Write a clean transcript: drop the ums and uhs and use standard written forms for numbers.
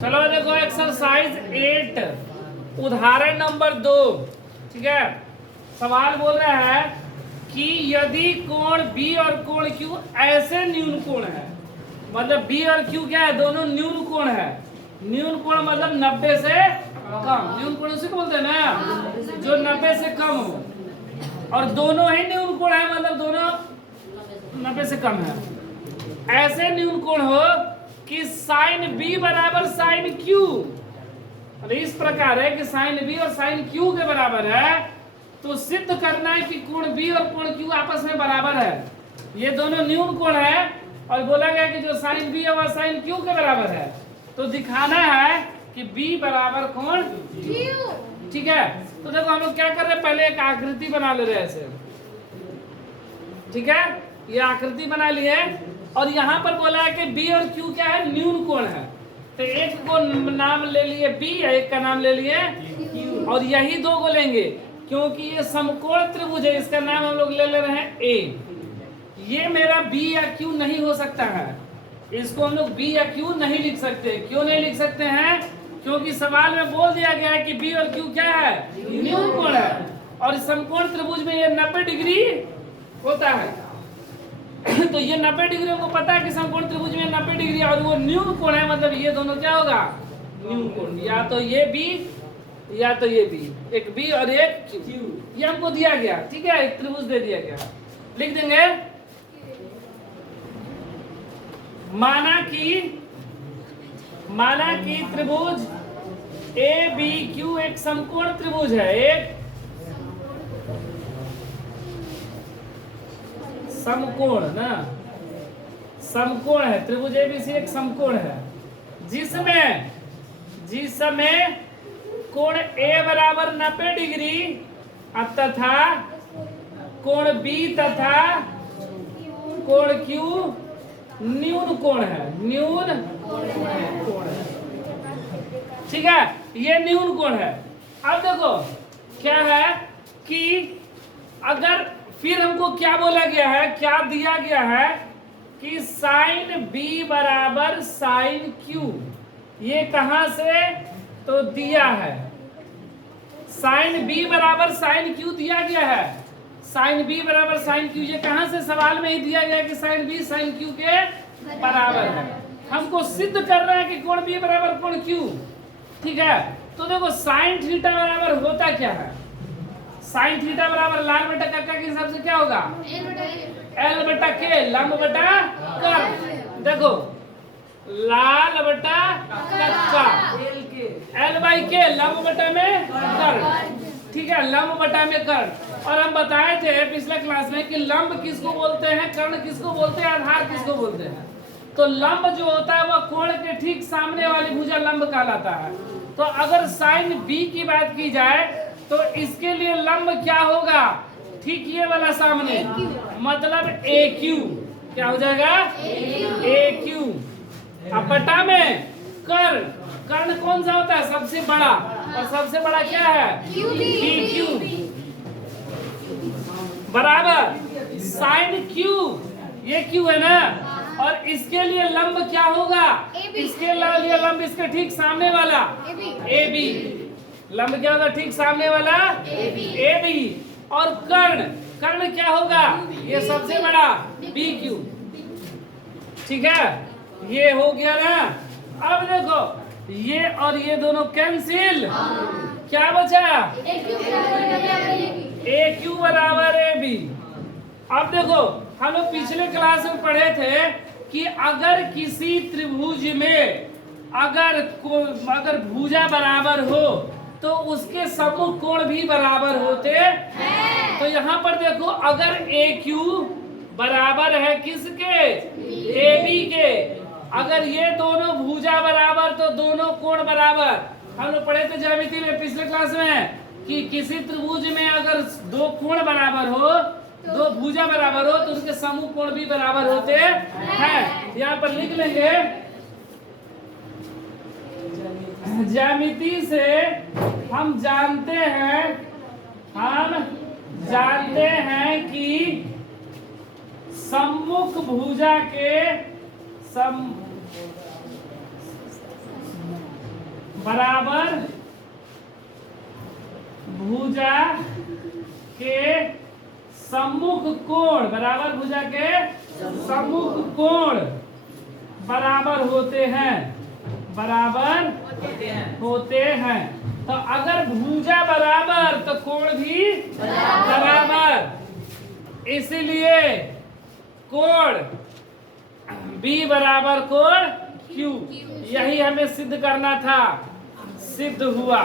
चलो देखो एक्सरसाइज 8 उदाहरण नंबर 2। ठीक है, सवाल बोल रहा है कि यदि कोण बी और कोण क्यू ऐसे न्यून कोण है, मतलब बी और क्यू क्या है, दोनों न्यून कोण है। न्यून कोण मतलब 90 से कम। न्यून कोण उसी को बोलते हैं ना जो 90 से कम हो, और दोनों ही न्यून कोण है, मतलब दोनों 90 से कम है। ऐसे न्यून कोण हो कि साइन बी बराबर साइन क्यू, इस प्रकार है कि साइन बी और साइन क्यू के बराबर है, तो सिद्ध करना है कि कोण बी और कोण क्यू आपस में बराबर है। ये दोनों न्यून कोण है और बोला गया कि जो साइन बी और साइन क्यू के बराबर है, तो दिखाना है कि बी बराबर कोण क्यू। ठीक है, तो देखो हम लोग क्या कर रहे हैं, पहले एक आकृति बना ले रहे हैं ऐसे। ठीक है, ये आकृति बना ली है और यहाँ पर बोला है कि बी और क्यू क्या है, न्यून कोण है। तो एक को नाम ले लिए बी, एक का नाम ले लिए क्यू, और यही दो को लेंगे क्योंकि ये समकोण त्रिभुज है, इसका नाम हम लोग ले रहे हैं ए। ये मेरा बी या क्यू नहीं हो सकता है, इसको हम लोग बी या क्यू नहीं लिख सकते। क्यों नहीं लिख सकते हैं? क्योंकि सवाल में बोल दिया गया है कि बी और क्यू क्या है, न्यून कोण है, और समकोण त्रिभुज में ये 90 डिग्री होता है। तो ये 90 डिग्री को पता है कि समकोण त्रिभुज में 90 डिग्री, और वो न्यून कोण है, मतलब ये दोनों क्या होगा, न्यून कोण। या तो ये बी या तो ये बी, एक बी और एक क्यू, ये हमको दिया गया। ठीक है, एक त्रिभुज दे दिया गया, लिख देंगे माना कि त्रिभुज ए बी क्यू एक समकोण त्रिभुज है, एक समकोण ना, समकोण है, त्रिभुज एबीसी एक समकोण है, जिसमें कोण ए बराबर 90 डिग्री तथा कोण बी तथा कोण क्यू न्यून कोण है, न्यून कोण है। ठीक है, ये न्यून कोण है। अब देखो क्या है कि अगर फिर हमको क्या बोला गया है, क्या दिया गया है कि साइन बी बराबर साइन क्यू, ये कहां से तो दिया है, साइन बी बराबर साइन क्यू दिया गया है। साइन बी बराबर साइन क्यू, ये कहां से, सवाल में ही दिया गया कि साइन बी साइन क्यू के बराबर है। हमको सिद्ध करना है कि कोण बी बराबर कोण क्यू। ठीक है, तो देखो साइन थीटा बराबर होता क्या है, साइन थीटा बराबर लाल बटा कक्का के हिसाब से क्या होगा, एल बटा के, लंब बटा कर्ण। देखो लाल बटा कक्का, एल बाई के, लंब बटा में कर्ण। ठीक है, लंब बटा में कर्ण। और हम बताए थे पिछले क्लास में कि लंब किसको बोलते हैं, कर्ण किसको बोलते हैं, आधार किसको बोलते हैं। तो लंब जो होता है वह कोण के ठीक सामने वाली भुजा लंब कहलाता है। तो अगर साइन बी की बात की जाए तो इसके लिए लंब क्या होगा, ठीक ये वाला सामने, मतलब ए क्यू। क्या हो जाएगा, ए क्यू। अब बटा में कर्ण, कर्ण कौन सा होता है, सबसे बड़ा, और सबसे बड़ा क्या है, बी क्यू, बराबर साइन क्यू, ये क्यू है ना, और इसके लिए लंब क्या होगा, इसके लिए लंब इसके ठीक सामने वाला ए बी, लंब क्या होगा, ठीक सामने वाला ए बी। और कर्ण, कर्ण क्या होगा, ये सबसे बड़ा बी क्यू। ठीक है, ये हो गया ना। अब देखो ये और ये दोनों कैंसिल, क्या बचा, ए क्यू बराबर ए बी। अब देखो हम लोग पिछले क्लास में पढ़े थे कि अगर किसी त्रिभुज में अगर भुजा बराबर हो तो उसके सम्मुख कोण भी बराबर होते हैं। तो यहाँ पर देखो अगर ए क्यू बराबर है किसके, ए बी के, अगर ये दोनों भुजा बराबर तो दोनों कोण बराबर। हम लोग पढ़े थे ज्यामिति में पिछले क्लास में कि किसी त्रिभुज में अगर दो कोण बराबर हो, दो भुजा बराबर हो, तो उसके समूह कोण भी बराबर होते हैं। यहाँ पर लिख लेंगे, ज्यामिति से हम जानते हैं कि सम्मुख भुजा के बराबर भुजा के सम्मुख कोण, बराबर भुजा के सम्मुख कोण बराबर होते हैं, बराबर होते हैं। तो अगर भुजा बराबर तो कोण भी बराबर, इसलिए कोण B बराबर कोण Q, यही हमें सिद्ध करना था, सिद्ध हुआ।